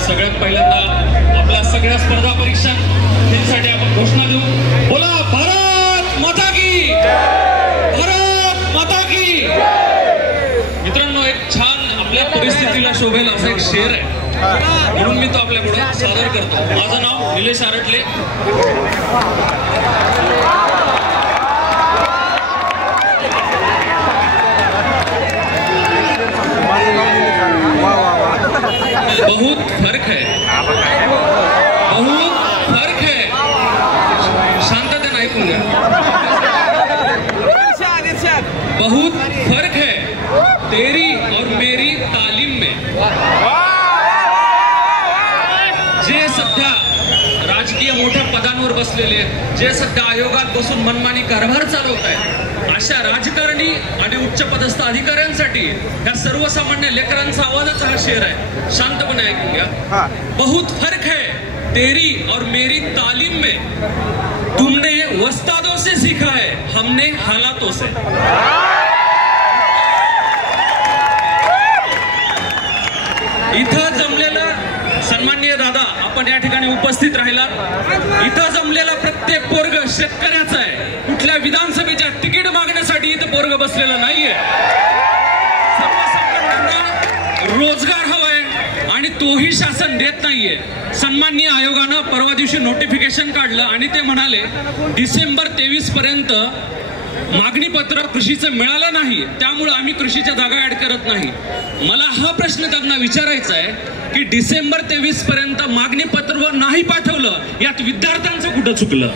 सगळ्यात पहिल्यांदा आपल्या सगळ्या स्पर्धा परीक्षांसाठी आपण घोषणा देऊ. बोला भारत माता की, भारत माता की. मित्रांनो, एक छान आपल्या परिस्थितीला शोभेल असा एक शेर आहे, म्हणून मी तो आपल्यापुढे सादर करतो. माझं नाव निलेश आरटले. बहुत फर्क है, बहुत फर्क है. शांततेने ऐकून घ्या. बहुत फर्क है तेरी और मेरी तालीम में. जे सध्या राजकीय मोठ्या पदांवर बसलेले, जे सध्या आयोगात बसून मनमानी कारभार चालवत आहेत, अशा राजकारणी आणि उच्च पदस्थ अधिकाऱ्यांसाठी या सर्वसामान्य लेकरांचा आवाजच हा शेर आहे. शांतपणे ऐकून घ्या. बहुत फर्क है तेरी और मेरी तालीम में. तुमने वस्तादों से सीखा है, हमने हालातों से. इथं जमलेला सन्माननीय दादा, आपण या ठिकाणी उपस्थित राहिला. इथं जमलेला प्रत्येक पोरग शेतकऱ्याचा आहे. कुठल्या विधानसभेच्या तिकीट मागण्यासाठी इथं पोरग बसलेलं नाहीये. सर्वसामान्यांना रोजगार हवाय आणि तोही शासन देत नाहीये. सन्माननीय आयोगानं परवा दिवशी नोटिफिकेशन काढलं आणि ते म्हणाले डिसेंबर 23 पर्यंत मागणी पत्र कृषीचं मिळालं नाही, त्यामुळे आम्ही कृषीच्या जागा ऍड करत नाही. मला हा प्रश्न त्यांना विचारायचा आहे की डिसेंबर 23 पर्यंत मागणी पत्र नाही पाठवलं, यात विद्यार्थ्यांचं कुठं चुकलं?